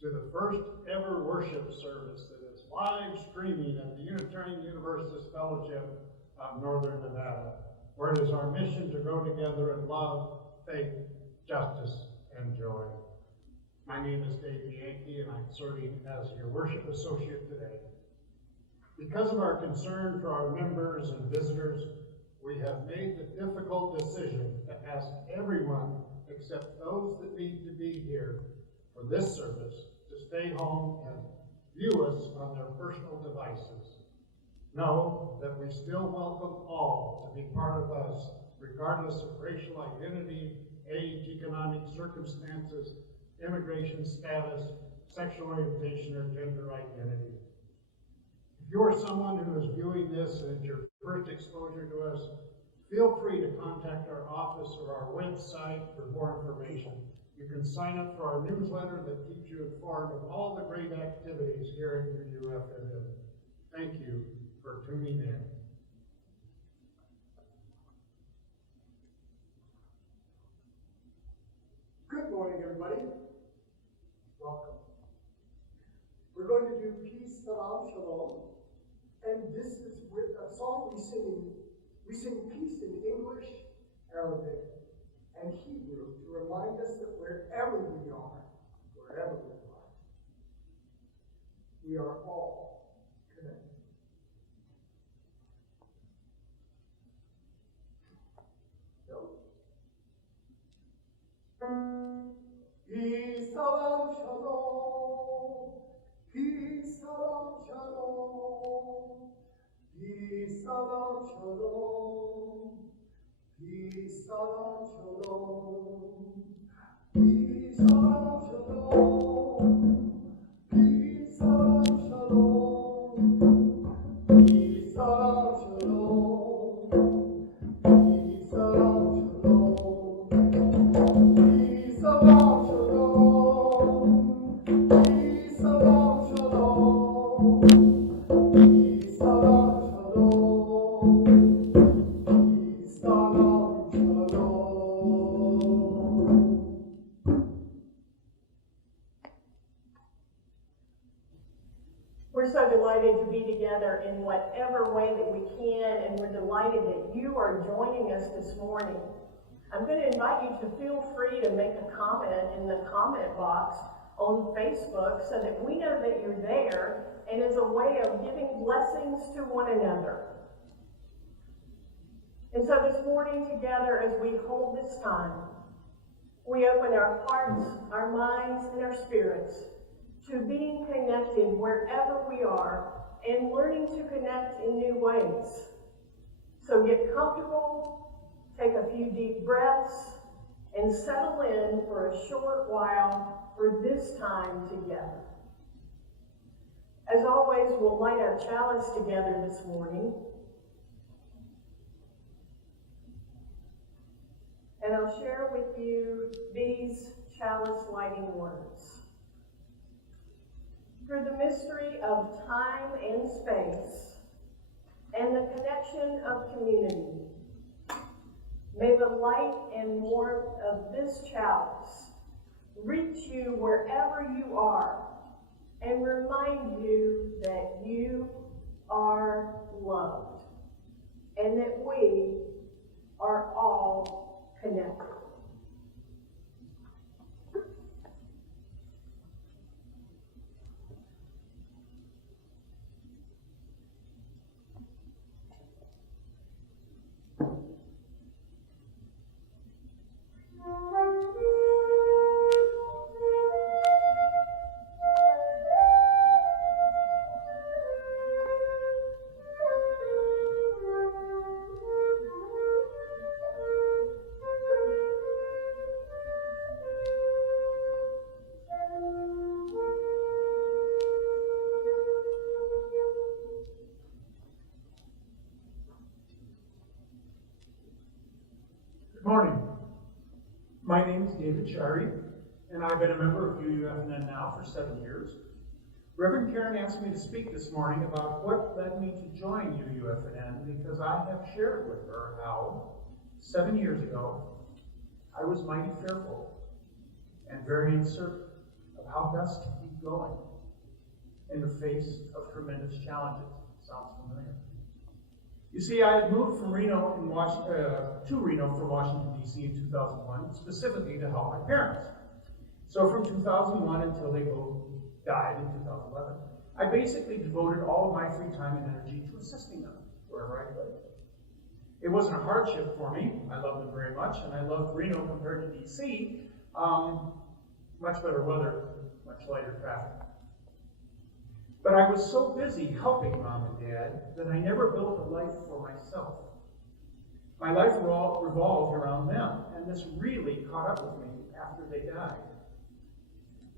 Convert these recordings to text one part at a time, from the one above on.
to the first ever worship service that is live streaming at the Unitarian Universalist Fellowship of Northern Nevada, where it is our mission to grow together in love, faith, justice, and joy. My name is Dave Yankee, and I'm serving as your worship associate today. Because of our concern for our members and visitors, we have made the difficult decision to ask everyone except those that need to be here for this service to stay home and view us on their personal devices. Know that we still welcome all to be part of us, regardless of racial identity, age, economic circumstances, immigration status, sexual orientation, or gender identity. If you are someone who is viewing this and it's your first exposure to us, feel free to contact our office or our website for more information. You can sign up for our newsletter that keeps you informed of all the great activities here at UUFNN. Thank you for tuning in. Good morning, everybody. Welcome. We're going to do Peace, Salam, Shalom. And this is with a song we sing. We sing peace in English, Arabic, and Hebrew to remind us that wherever we are, we are all connected. Peace, salam, shalom. Peace, salam, shalom. Peace, salam, shalom. Peace, salam, shalom. Peace, salam, shalom. Peace, salam, shalom. Peace, salam, shalom. Peace, salam, shalom. Peace, salam, shalom. Peace, salam, shalom. Peace, salam, shalom. Peace, salam, shalom. We're so delighted to be together in whatever way that we can, and we're delighted that you are joining us this morning. I'm going to invite you to feel free to make a comment in the comment box on Facebook so that we know that you're there, and as a way of giving blessings to one another. And so this morning together, as we hold this time, we open our hearts, our minds, and our spirits to being connected wherever we are and learning to connect in new ways. So get comfortable, take a few deep breaths, and settle in for a short while for this time together. As always, we'll light our chalice together this morning. And I'll share with you these chalice lighting words. Through the mystery of time and space and the connection of community, may the light and warmth of this chalice reach you wherever you are and remind you that you are loved and that we are all connected. My name is David Shari, and I've been a member of UUFNN now for 7 years. Reverend Karen asked me to speak this morning about what led me to join UUFNN because I have shared with her how 7 years ago I was mighty fearful and very uncertain of how best to keep going in the face of tremendous challenges. Sounds familiar? You see, I had moved from Reno to Reno from Washington, D.C. in 2001, specifically to help my parents. So from 2001 until they both died in 2011, I basically devoted all of my free time and energy to assisting them wherever I could. It wasn't a hardship for me. I loved them very much, and I loved Reno compared to D.C. Much better weather, much lighter traffic. But I was so busy helping Mom and Dad that I never built a life for myself. My life revolved around them, and this really caught up with me after they died.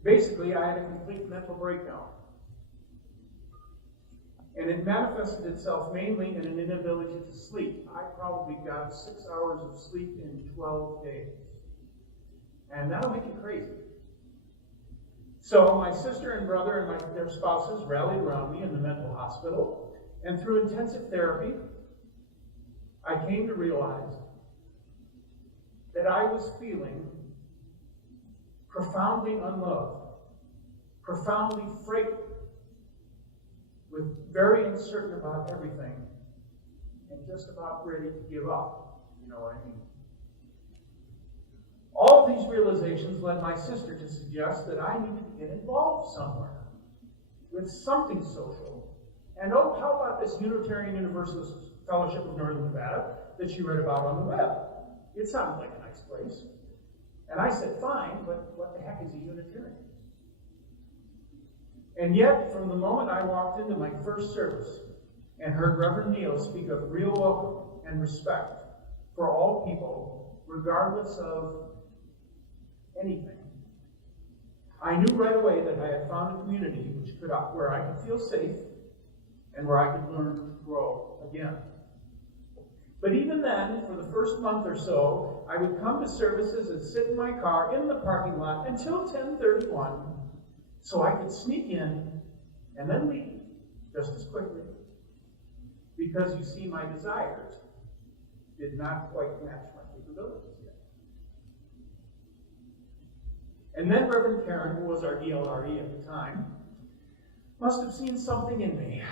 Basically, I had a complete mental breakdown. And it manifested itself mainly in an inability to sleep. I probably got 6 hours of sleep in 12 days. And that'll make you crazy. So my sister and brother and their spouses rallied around me in the mental hospital. And through intensive therapy, I came to realize that I was feeling profoundly unloved, profoundly frightened, with very uncertain about everything, and just about ready to give up. You know what I mean? All of these realizations led my sister to suggest that I needed to get involved somewhere with something social. And oh, how about this Unitarian Universalist Fellowship of Northern Nevada that she read about on the web? It sounded like a nice place. And I said, fine, but what the heck is a Unitarian? And yet, from the moment I walked into my first service and heard Reverend Neil speak of real welcome and respect for all people, regardless of anything, I knew right away that I had found a community where I could feel safe and where I could learn to grow again. But even then, for the first month or so, I would come to services and sit in my car in the parking lot until 10:31, so I could sneak in and then leave just as quickly. Because you see, my desires did not quite match my capabilities yet. And then Reverend Karen, who was our DLRE at the time, must have seen something in me,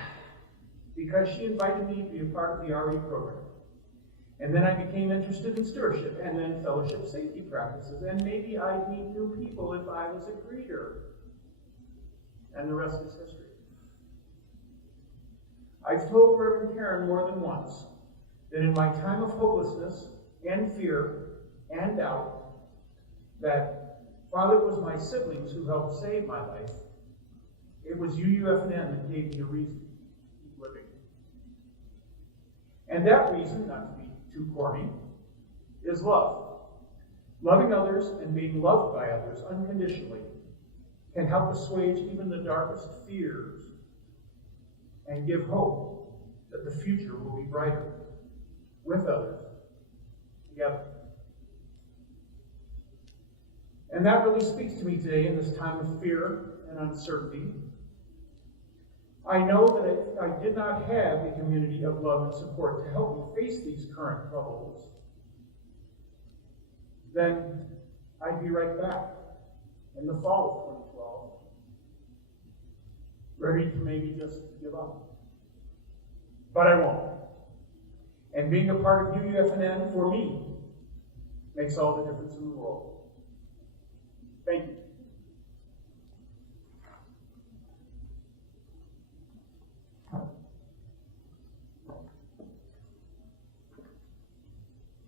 because she invited me to be a part of the RE program. And then I became interested in stewardship, and then fellowship safety practices, and maybe I'd meet new people if I was a greeter. And the rest is history. I've told Reverend Karen more than once that in my time of hopelessness and fear and doubt, that while it was my siblings who helped save my life, it was UUFNN that gave me a reason to keep living. And that reason, not to be too corny, is love. Loving others and being loved by others unconditionally can help assuage even the darkest fears and give hope that the future will be brighter with others, together. And that really speaks to me today in this time of fear and uncertainty. I know that if I did not have a community of love and support to help me face these current troubles, then I'd be right back in the fall of 2012, ready to maybe just give up. But I won't. And being a part of UUFNN, for me, makes all the difference in the world. Thank you.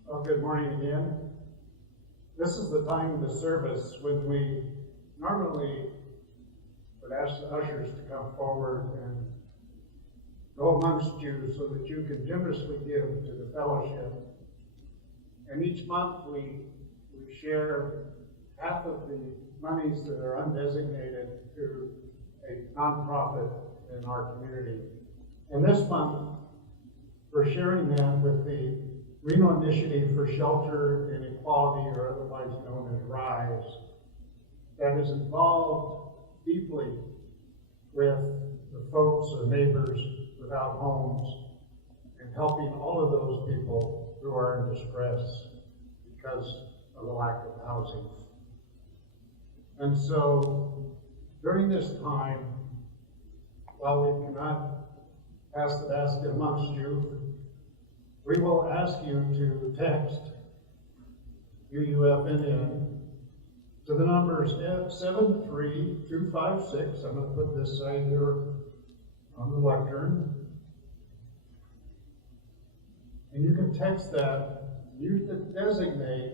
Well, good morning again. This is the time of the service when we normally would ask the ushers to come forward and go amongst you so that you can generously give to the fellowship. And each month we share half of the monies that are undesignated to a nonprofit in our community. And this month, we're sharing them with the Reno Initiative for Shelter and Equality, or otherwise known as RISE, that is involved deeply with the folks or neighbors without homes and helping all of those people who are in distress because of the lack of housing. And so During this time, while we cannot pass the basket amongst you, we will ask you to text UUFNN to the numbers 73256. I'm going to put this right here on the lectern. And you can text that. You can designate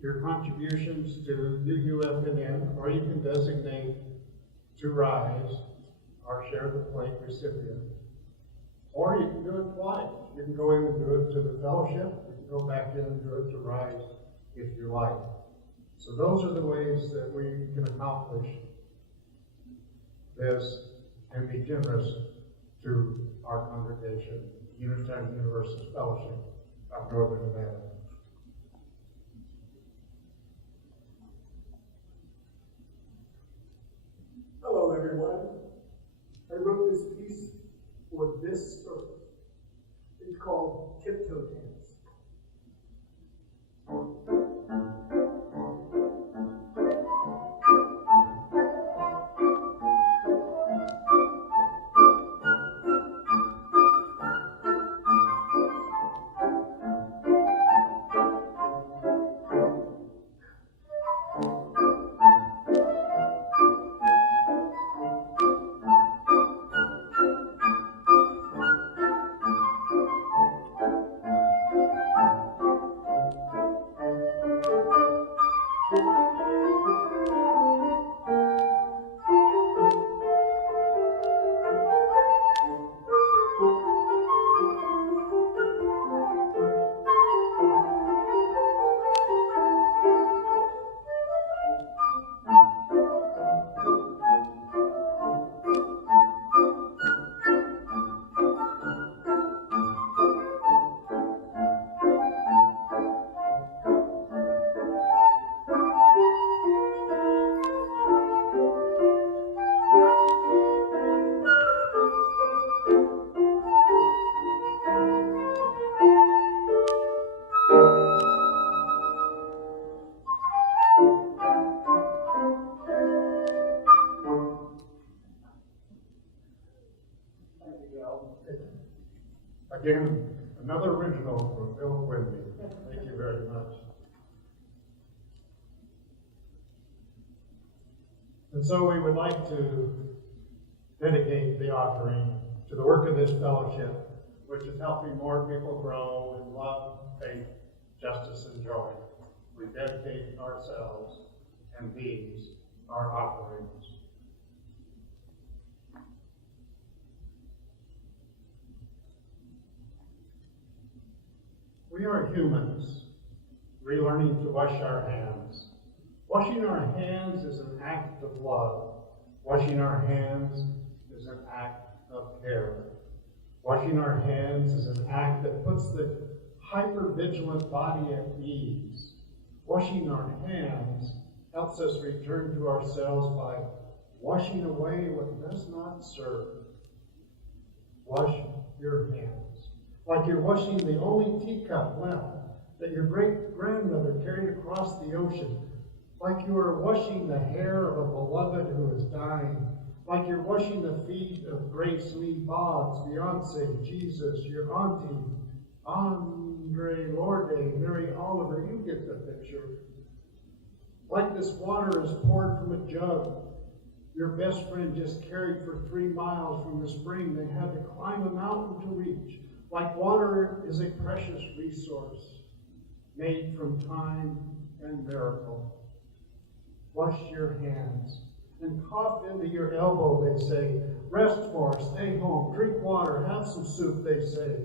your contributions to UUFNN, or you can designate to RISE, our Share the Plate recipient. Or you can do it twice. You can go in and do it to the fellowship. You can go back in and do it to RISE if you like. So those are the ways that we can accomplish this and be generous to our congregation, Unitarian Universalist Fellowship of Northern Nevada. Hello, everyone. I wrote this piece for this service. It's called Tiptoe Dance. Again, another original from Bill Quimby. Thank you very much. And so we would like to dedicate the offering to the work of this fellowship, which is helping more people grow in love, faith, justice, and joy. We dedicate ourselves and these, our offerings. We are humans, relearning to wash our hands. Washing our hands is an act of love. Washing our hands is an act of care. Washing our hands is an act that puts the hyper-vigilant body at ease. Washing our hands helps us return to ourselves by washing away what does not serve. Wash your hands. Like you're washing the only teacup left that your great-grandmother carried across the ocean. Like you are washing the hair of a beloved who is dying. Like you're washing the feet of Grace Lee Boggs, Beyonce, Jesus, your auntie, Andre Lorde, Mary Oliver. You get the picture. Like this water is poured from a jug your best friend just carried for 3 miles from the spring they had to climb a mountain to reach. Like water is a precious resource made from time and miracle. Wash your hands and cough into your elbow, they say. Rest more, stay home, drink water, have some soup, they say.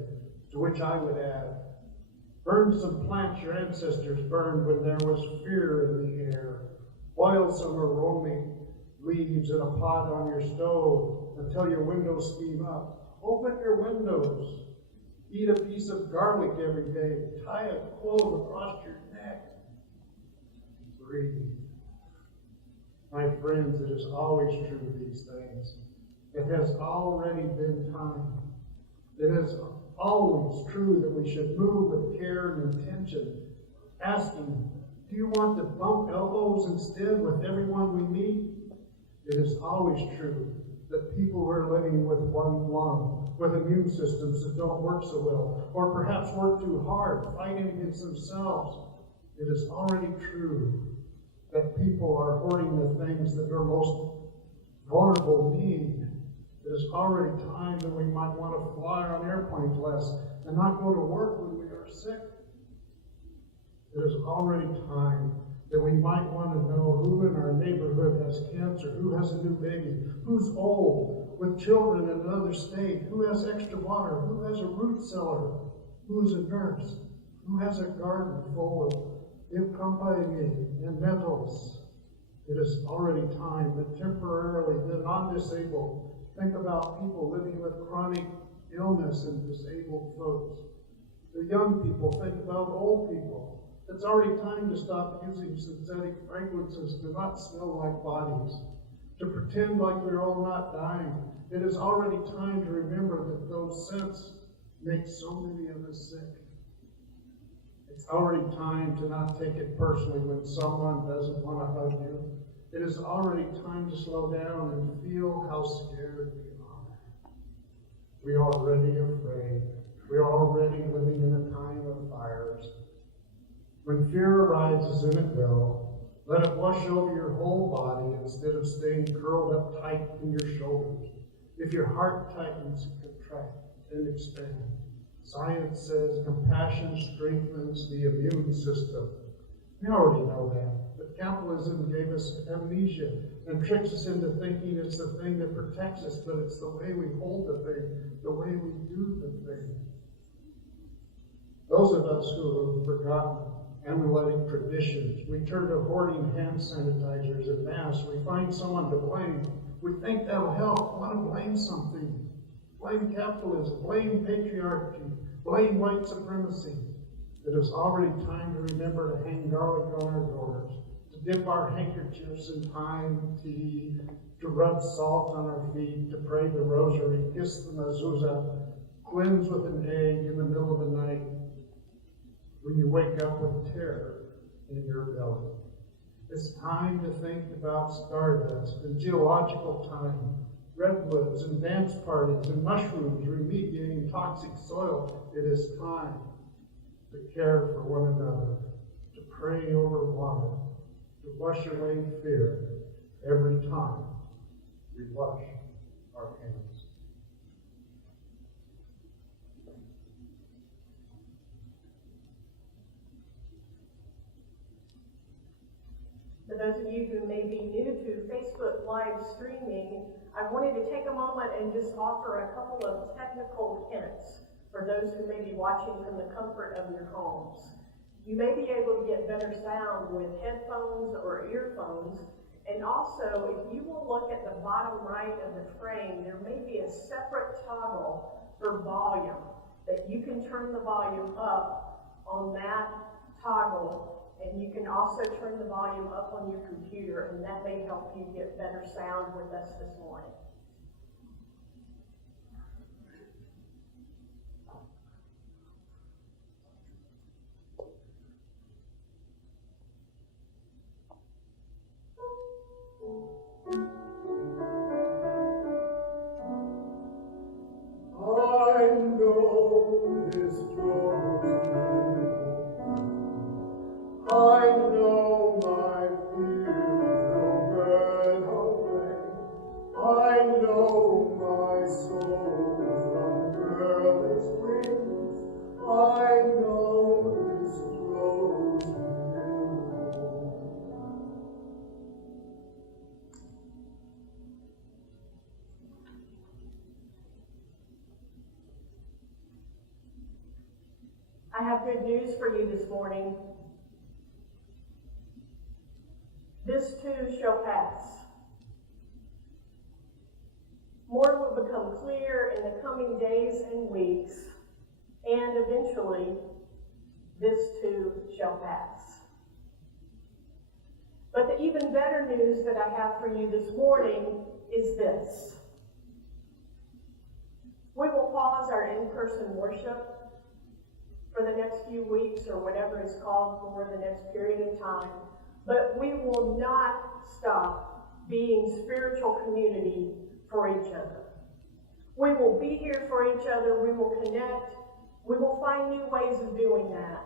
To which I would add, burn some plants your ancestors burned when there was fear in the air. Boil some aromatic leaves in a pot on your stove until your windows steam up. Open your windows. Eat a piece of garlic every day. Tie a clove across your neck. Breathe. My friends, it is always true, these things. It has already been time. It is always true that we should move with care and intention, asking, do you want to bump elbows instead with everyone we meet? It is always true that people who are living with one lung, with immune systems that don't work so well, or perhaps work too hard, fighting against themselves, it is already true that people are hoarding the things that your most vulnerable need. It is already time that we might want to fly on airplanes less and not go to work when we are sick. It is already time that we might want to know who in our neighborhood has cancer, who has a new baby, who's old, with children in another state, who has extra water, who has a root cellar, who is a nurse, who has a garden full of ilcampari and nettles. It is already time that temporarily the non-disabled think about people living with chronic illness and disabled folks. The young people think about old people. It's already time to stop using synthetic fragrances to not smell like bodies, to pretend like we're all not dying. It is already time to remember that those scents make so many of us sick. It's already time to not take it personally when someone doesn't want to hug you. It is already time to slow down and feel how scared we are. We are already afraid. We are already living in a time of fires. When fear arises, and it will, let it wash over your whole body instead of staying curled up tight in your shoulders. If your heart tightens, contract and expand. Science says compassion strengthens the immune system. We already know that, but capitalism gave us amnesia and tricks us into thinking it's the thing that protects us, but it's the way we hold the thing, the way we do the thing. Those of us who have forgotten amuletic traditions, we turn to hoarding hand sanitizers and masks. We find someone to blame. We think that'll help. Want to blame something. Blame capitalism, blame patriarchy, blame white supremacy. It is already time to remember to hang garlic on our doors, to dip our handkerchiefs in thyme tea, to rub salt on our feet, to pray the rosary, kiss the mezuzah, cleanse with an egg in the middle of the night when you wake up with terror in your belly. It's time to think about stardust and geological time, redwoods and dance parties and mushrooms remediating toxic soil. It is time to care for one another, to pray over water, to wash away fear every time we wash our hands. For those of you who may be new to Facebook live streaming, I wanted to take a moment and just offer a couple of technical hints for those who may be watching from the comfort of your homes. You may be able to get better sound with headphones or earphones, and also if you will look at the bottom right of the frame, there may be a separate toggle for volume that you can turn the volume up on that toggle. And you can also turn the volume up on your computer, and that may help you get better sound with us this morning. I know this road. I know my fears will burn away. I know my soul unfurls its wings. I know this rose will bloom. I have good news for you this morning. This too shall pass. More will become clear in the coming days and weeks, and eventually, this too shall pass. But the even better news that I have for you this morning is this. We will pause our in-person worship for the next few weeks or whatever is called for the next period of time. But we will not stop being spiritual community for each other. We will be here for each other. We will connect. We will find new ways of doing that.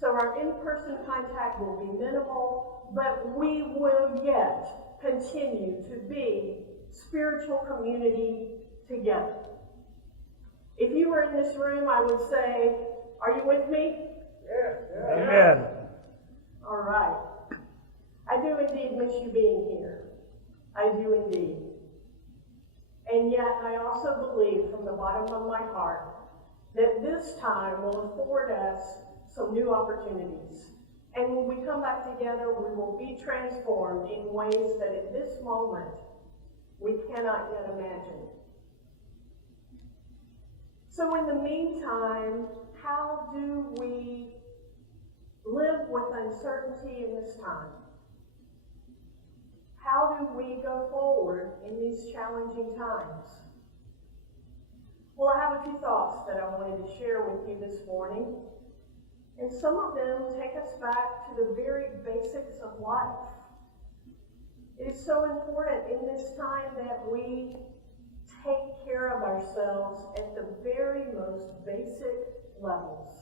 So our in-person contact will be minimal, but we will yet continue to be spiritual community together. If you were in this room, I would say, are you with me? Yeah. Amen. All right. I do indeed miss you being here. I do indeed. And yet I also believe from the bottom of my heart that this time will afford us some new opportunities. And when we come back together, we will be transformed in ways that at this moment we cannot yet imagine. So in the meantime, how do we live with uncertainty in this time? How do we go forward in these challenging times? Well, I have a few thoughts that I wanted to share with you this morning. And some of them take us back to the very basics of life. It is so important in this time that we take care of ourselves at the very most basic levels.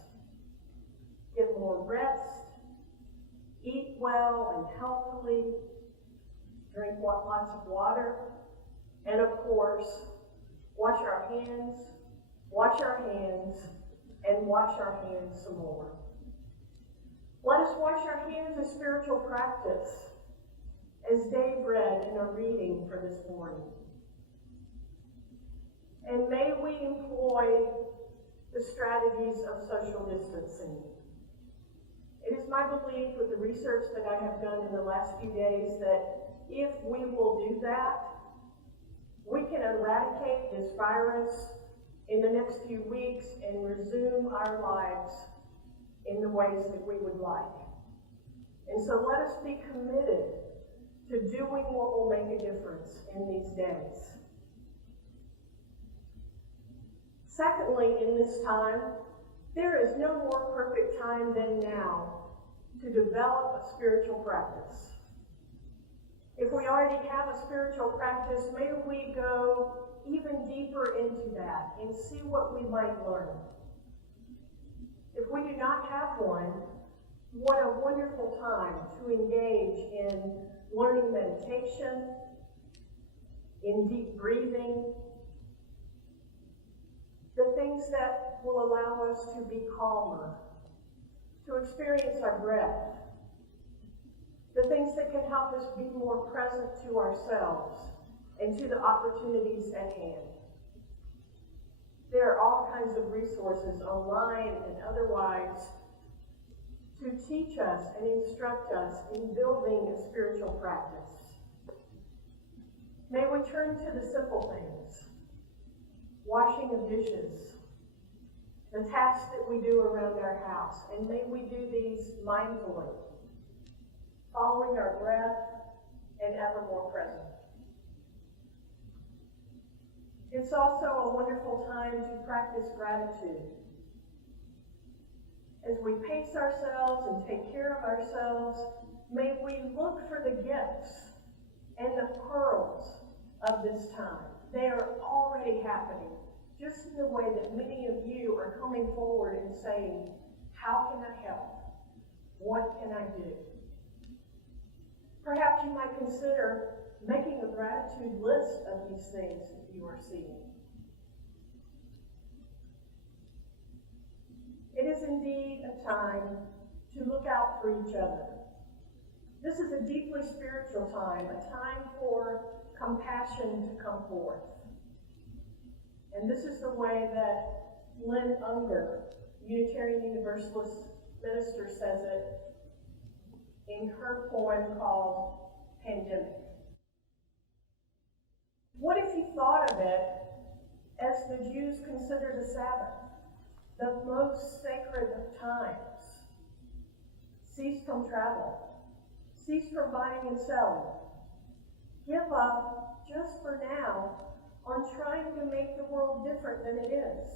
Get more rest, eat well and healthily, drink lots of water, and of course, wash our hands, and wash our hands some more. Let us wash our hands as spiritual practice, as Dave read in our reading for this morning. And may we employ the strategies of social distancing. It is my belief with the research that I have done in the last few days that if we will do that, we can eradicate this virus in the next few weeks and resume our lives in the ways that we would like. And so let us be committed to doing what will make a difference in these days. Secondly, in this time, there is no more perfect time than now to develop a spiritual practice. If we already have a spiritual practice, may we go even deeper into that and see what we might learn. If we do not have one, what a wonderful time to engage in learning meditation, in deep breathing, the things that will allow us to be calmer, to experience our breath, the things that can help us be more present to ourselves and to the opportunities at hand. There are all kinds of resources online and otherwise to teach us and instruct us in building a spiritual practice. May we turn to the simple things, washing of dishes, the tasks that we do around our house, and may we do these mindfully, following our breath and ever more present. It's also a wonderful time to practice gratitude. As we pace ourselves and take care of ourselves, may we look for the gifts and the pearls of this time. They are already happening, just in the way that many of you are coming forward and saying, how can I help? What can I do? Perhaps you might consider making a gratitude list of these things that you are seeing. It is indeed a time to look out for each other. This is a deeply spiritual time, a time for compassion to come forth. And this is the way that Lynn Unger, Unitarian Universalist minister, says it in her poem called Pandemic. What if you thought of it as the Jews considered the Sabbath, the most sacred of times? Cease from travel. Cease from buying and selling. Give up, just for now, on trying to make the world different than it is.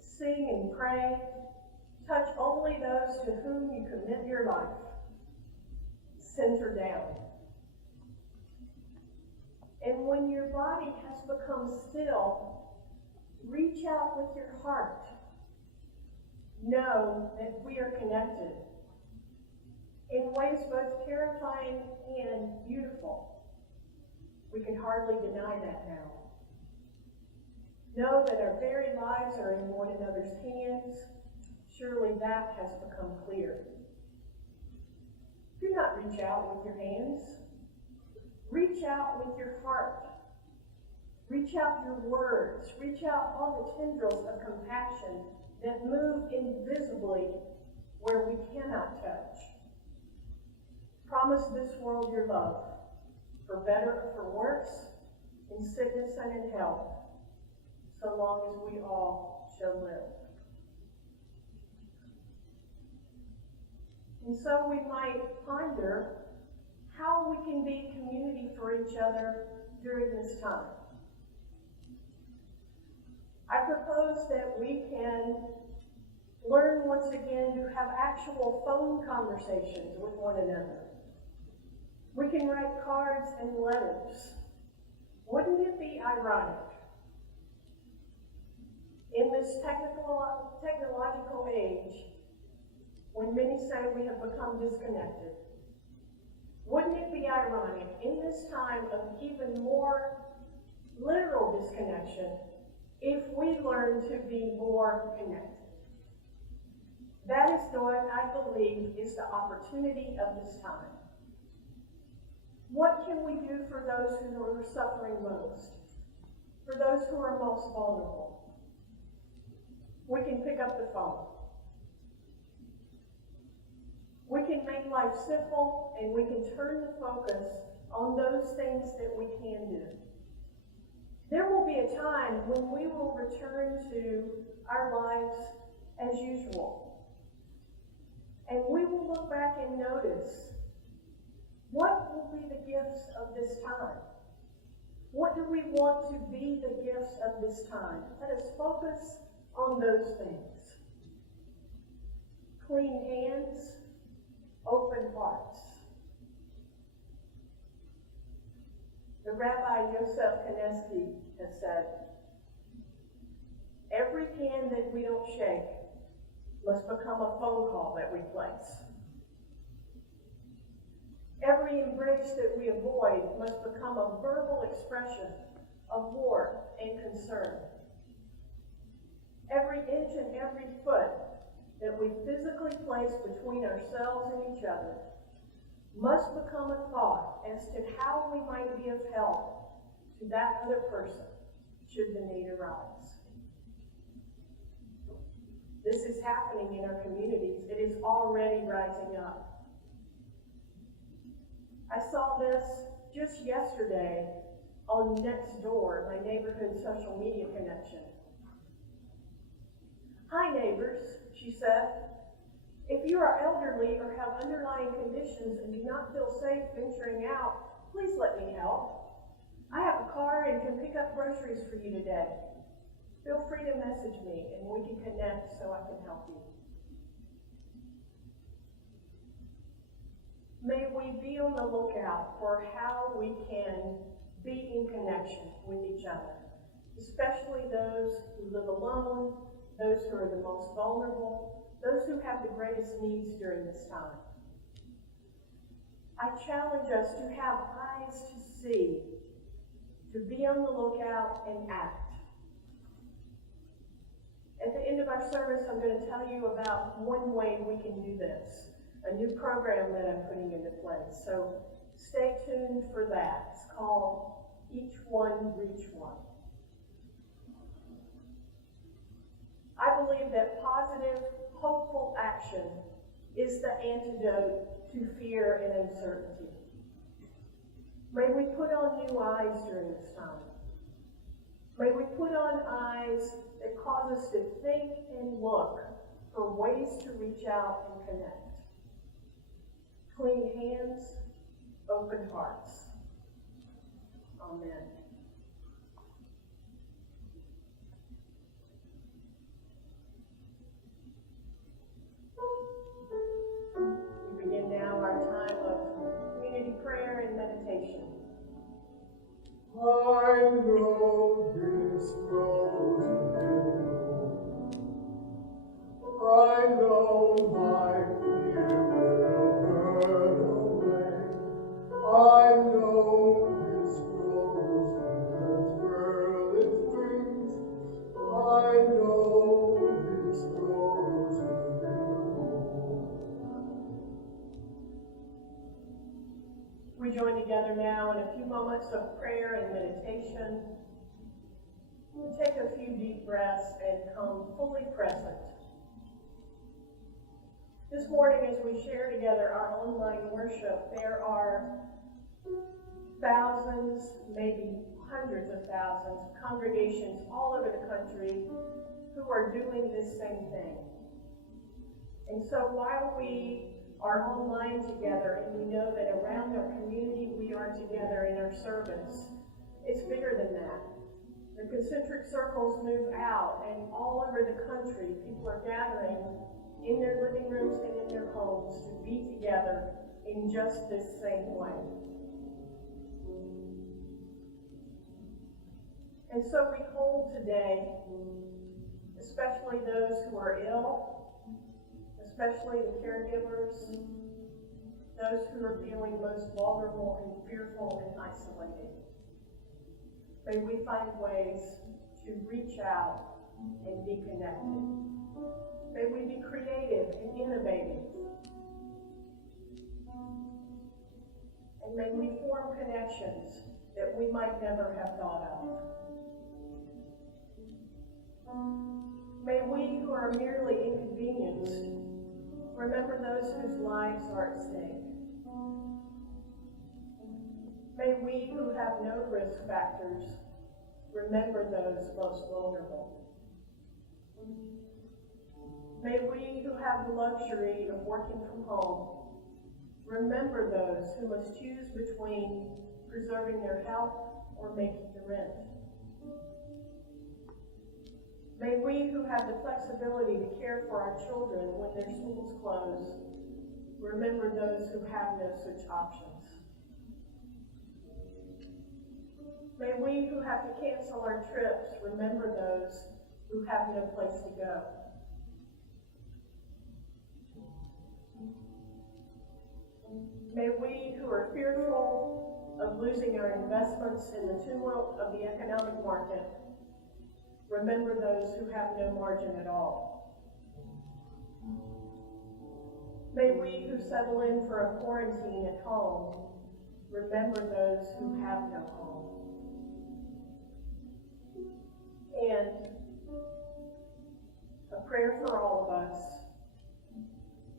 Sing and pray. Touch only those to whom you commit your life. center down. And when your body has become still, reach out with your heart. Know that we are connected in ways both terrifying and beautiful. We can hardly deny that now. Know that our very lives are in one another's hands. Surely that has become clear. Do not reach out with your hands. Reach out with your heart. Reach out your words. Reach out all the tendrils of compassion that move invisibly where we cannot touch. Promise this world your love, for better or for worse, in sickness and in health, so long as we all shall live. And so we might ponder how we can be community for each other during this time. I propose that we can learn once again to have actual phone conversations with one another. We can write cards and letters. Wouldn't it be ironic in this technological age when many say we have become disconnected? Wouldn't it be ironic in this time of even more literal disconnection if we learn to be more connected? That is what I believe is the opportunity of this time. What can we do for those who are suffering most? For those who are most vulnerable? We can pick up the phone. We can make life simple, and we can turn the focus on those things that we can do. There will be a time when we will return to our lives as usual. And we will look back and notice, what will be the gifts of this time? What do we want to be the gifts of this time? Let us focus on those things. Clean hands, open hearts. The Rabbi Yosef Kaneski has said, every hand that we don't shake must become a phone call that we place. Every embrace that we avoid must become a verbal expression of warmth and concern. Every inch and every foot that we physically place between ourselves and each other must become a thought as to how we might be of help to that other person should the need arise. This is happening in our communities. It is already rising up. I saw this just yesterday on Nextdoor, my neighborhood social media connection. Hi neighbors, she said. If you are elderly or have underlying conditions and do not feel safe venturing out, please let me help. I have a car and can pick up groceries for you today. Feel free to message me and we can connect so I can help you. May we be on the lookout for how we can be in connection with each other, especially those who live alone, those who are the most vulnerable, those who have the greatest needs during this time. I challenge us to have eyes to see, to be on the lookout and act. At the end of our service, I'm going to tell you about one way we can do this, a new program that I'm putting into place. So stay tuned for that. It's called Each One Reach One. I believe that positive, hopeful action is the antidote to fear and uncertainty. May we put on new eyes during this time. May we put on eyes that cause us to think and look for ways to reach out and connect. Clean hands, open hearts. Amen. We begin now our time of meditation. I know this road will go. I know my fear will burn away. I know this road will twirl its wings. I know this road will go. We join together now in a few moments of prayer and meditation. We take a few deep breaths and come fully present. This morning, as we share together our online worship, there are thousands, maybe hundreds of thousands of congregations all over the country who are doing this same thing. And so while we are online together and we know that around our community we are together in our service, it's bigger than that. The concentric circles move out, and all over the country people are gathering in their living rooms and in their homes to be together in just this same way. And so we hold today, especially those who are ill, especially the caregivers, those who are feeling most vulnerable and fearful and isolated. May we find ways to reach out and be connected. May we be creative and innovative. And may we form connections that we might never have thought of. May we who are merely inconvenienced remember those whose lives are at stake. May we who have no risk factors remember those most vulnerable. May we who have the luxury of working from home remember those who must choose between preserving their health or making the rent. May we who have the flexibility to care for our children when their schools close remember those who have no such options. May we who have to cancel our trips remember those who have no place to go. May we who are fearful of losing our investments in the tumult of the economic market remember those who have no margin at all. May we who settle in for a quarantine at home remember those who have no home. And a prayer for all of us,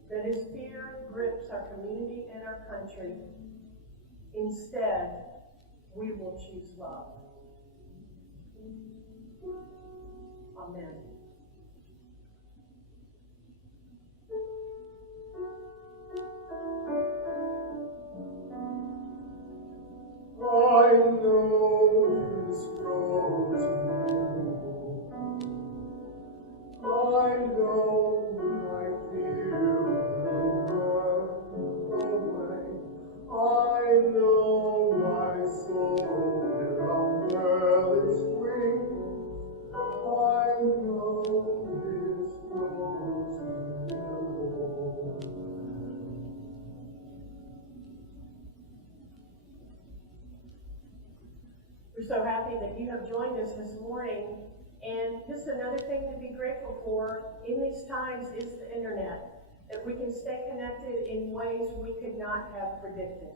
that as fear grips our community and our country, instead we will choose love. Amen. I know this road I know my fear will burn away. I know my soul will unfurl its wings. I know this road will go. We're so happy that you have joined us this morning. And just another thing to be grateful for in these times is the internet, that we can stay connected in ways we could not have predicted.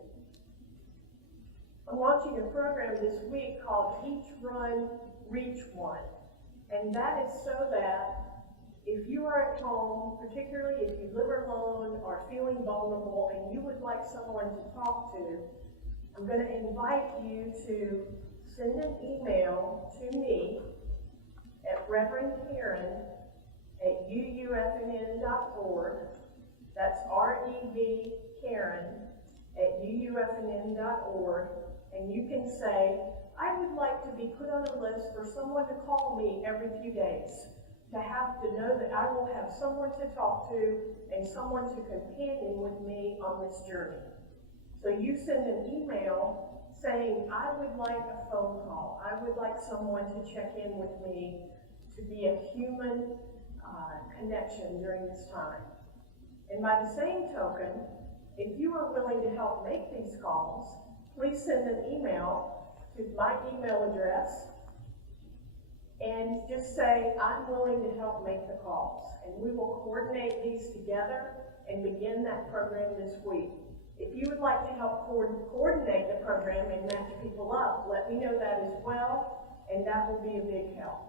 I'm launching a program this week called Each Run, Reach One. And that is so that if you are at home, particularly if you live alone or feeling vulnerable and you would like someone to talk to, I'm going to invite you to send an email to me at Reverend Karen at UUFNN.org. That's R-E-V Karen at UUFNN.org. And you can say, I would like to be put on a list for someone to call me every few days, to know that I will have someone to talk to and someone to companion with me on this journey. So you send an email saying, I would like a phone call. I would like someone to check in with me, to be a human connection during this time. And by the same token, if you are willing to help make these calls, please send an email to my email address and just say, I'm willing to help make the calls. And we will coordinate these together and begin that program this week. If you would like to help coordinate the program and match people up, let me know that as well, and that will be a big help.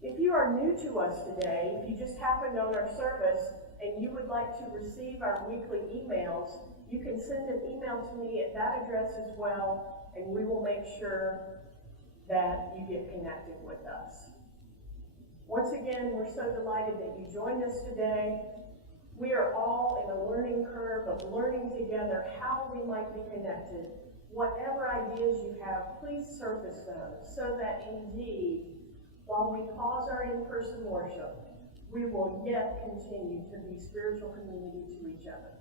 If you are new to us today, if you just happened on our service and you would like to receive our weekly emails, you can send an email to me at that address as well, and we will make sure that you get connected with us. Once again, we're so delighted that you joined us today. We are all in a learning curve of learning together how we might be connected. Whatever ideas you have, please surface those so that indeed, while we pause our in-person worship, we will yet continue to be spiritual community to each other.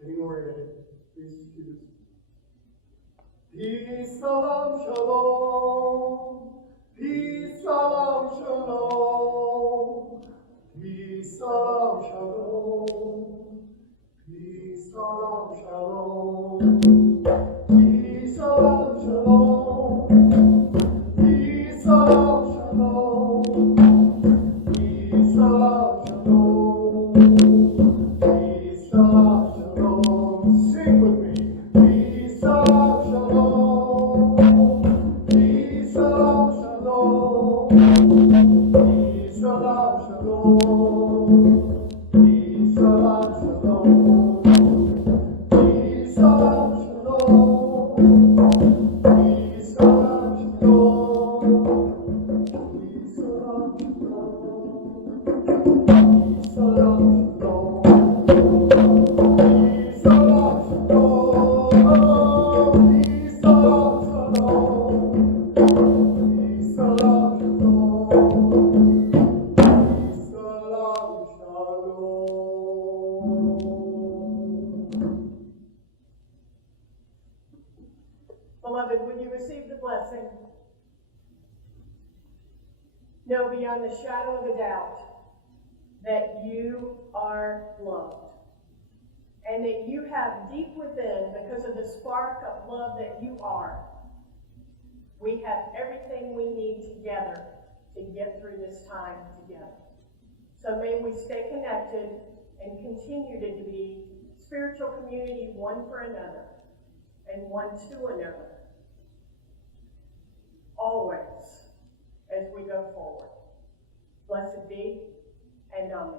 Getting oriented, please excuse. Peace, salam, shalom. Peace, salam, shalom. Peace, salam, shalom. Peace, salam, shalom. Peace, salam, shalom. Peace, salam, shalom. Peace, salam, shalom. Peace, salam, shalom. Sing with me. Peace, salam, shalom. Peace, salam, shalom. Peace, salam, shalom. Peace, salam, shalom. Peace, salam, shalom. Peace, salam, shalom. Peace, salam, shalom. Peace, salam, shalom. Peace, salam, shalom. Peace, salam, shalom. Peace, salam, shalom. Peace, salam, shalom. Beloved, would you receive the blessing? Know beyond the shadow of a doubt that you are loved, and that you have deep within, because of the spark of love that you are, we have everything we need together to get through this time together. So may we stay connected and continue to be spiritual community one for another and one to another, always, as we go forward. Blessed be, and amen.